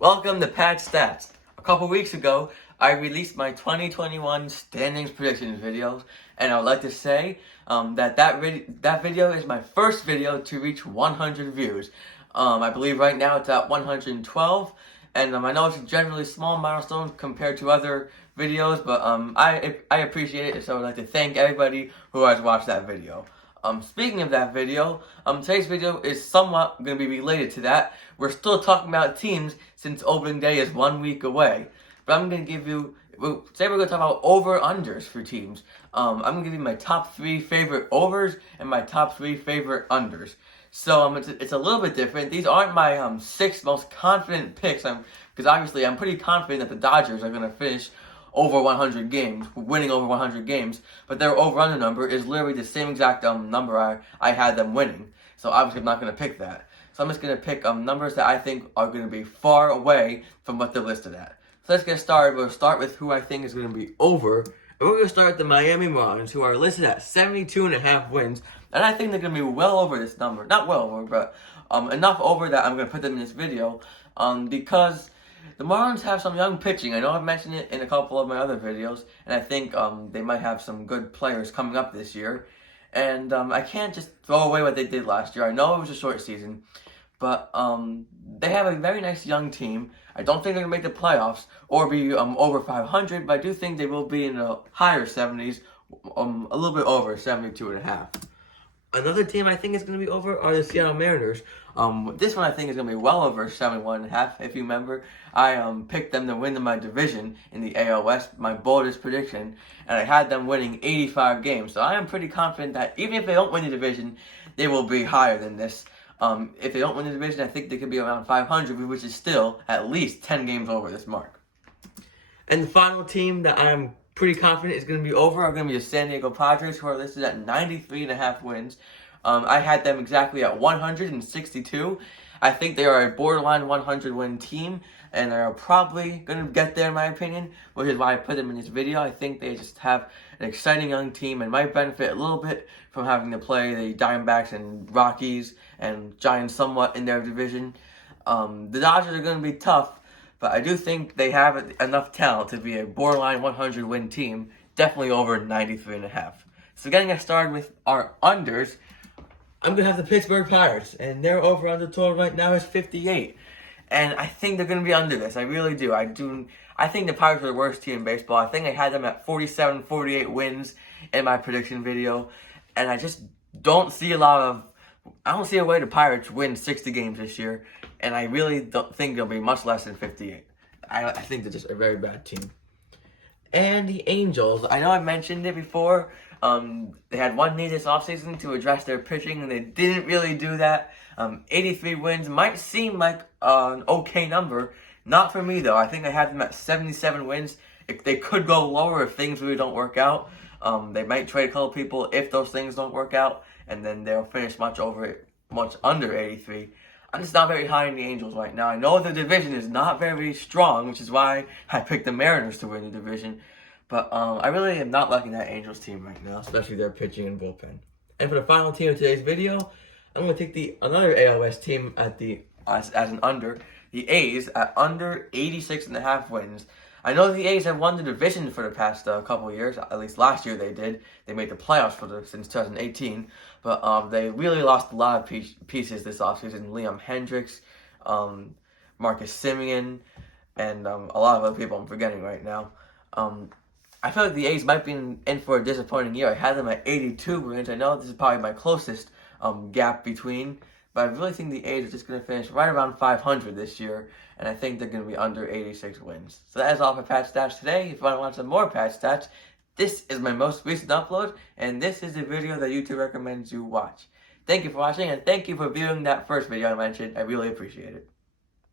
Welcome to Pat Stats. A couple weeks ago, I released my 2021 standings predictions videos, and I would like to say that video is my first video to reach 100 views. I believe right now it's at 112, and I know it's a generally small milestone compared to other videos, but I appreciate it, so I'd like to thank everybody who has watched that video. Speaking of that video, today's video is somewhat going to be related to that. We're still talking about teams since opening day is 1 week away. But I'm going to give you, today we're going to talk about over-unders for teams. I'm going to give you my top 3 favorite overs and my top 3 favorite unders. So it's a little bit different. These aren't my 6 most confident picks, because obviously I'm pretty confident that the Dodgers are going to finish over 100 games, winning over 100 games, but their over-under number is literally the same exact number I had them winning. So obviously I'm not going to pick that. So I'm just going to pick numbers that I think are going to be far away from what they're listed at. So let's get started. We'll start with who I think is going to be over. And we're going to start with the Miami Marlins, who are listed at 72.5 wins. And I think they're going to be well over this number. Not well over, but enough over that I'm going to put them in this video because the Marlins have some young pitching. I know I've mentioned it in a couple of my other videos, and I think they might have some good players coming up this year. And I can't just throw away what they did last year. I know it was a short season, but they have a very nice young team. I don't think they're going to make the playoffs or be over 500, but I do think they will be in the higher 70s, a little bit over 72.5. Another team I think is going to be over are the Seattle Mariners. This one I think is going to be well over 71.5. If you remember, I picked them to win my division in the AL West, my boldest prediction, and I had them winning 85 games. So I am pretty confident that even if they don't win the division, they will be higher than this. If they don't win the division, I think they could be around 500, which is still at least 10 games over this mark. And the final team that I am pretty confident is going to be over are going to be the San Diego Padres, who are listed at 93.5 wins. I had them exactly at 162. I think they are a borderline 100-win team, and they're probably going to get there, in my opinion, which is why I put them in this video. I think they just have an exciting young team and might benefit a little bit from having to play the Diamondbacks and Rockies and Giants somewhat in their division. The Dodgers are going to be tough, but I do think they have enough talent to be a borderline 100-win team, definitely over 93.5. So getting us started with our unders, I'm going to have the Pittsburgh Pirates, and their over-under total right now is 58. And I think they're going to be under this. I really do. I think the Pirates are the worst team in baseball. I think I had them at 47, 48 wins in my prediction video, and I just don't see I don't see a way the Pirates win 60 games this year, and I really don't think they'll be much less than 58. I think they're just a very bad team. And the Angels, I know I mentioned it before. They had one need this offseason to address their pitching, and they didn't really do that. 83 wins might seem like an okay number. Not for me, though. I think I had them at 77 wins. They could go lower if things really don't work out. They might trade a couple people if those things don't work out, and then they'll finish much under 83. I'm just not very high in the Angels right now. I know the division is not very strong, which is why I picked the Mariners to win the division. But I really am not liking that Angels team right now, especially their pitching and bullpen. And for the final team of today's video, I'm going to take another AL West team as an under. The A's at under 86.5 wins. I know the A's have won the division for the past couple of years. At least last year they did. They made the playoffs since 2018. But they really lost a lot of pieces this offseason. Liam Hendricks, Marcus Semien, and a lot of other people I'm forgetting right now. I feel like the A's might be in for a disappointing year. I had them at 82 wins. I know this is probably my closest gap between, but I really think the A's are just going to finish right around 500 this year, and I think they're going to be under 86 wins. So that is all for Pat Stats today. If you want to watch some more Pat Stats, this is my most recent upload, and this is the video that YouTube recommends you watch. Thank you for watching, and thank you for viewing that first video I mentioned. I really appreciate it.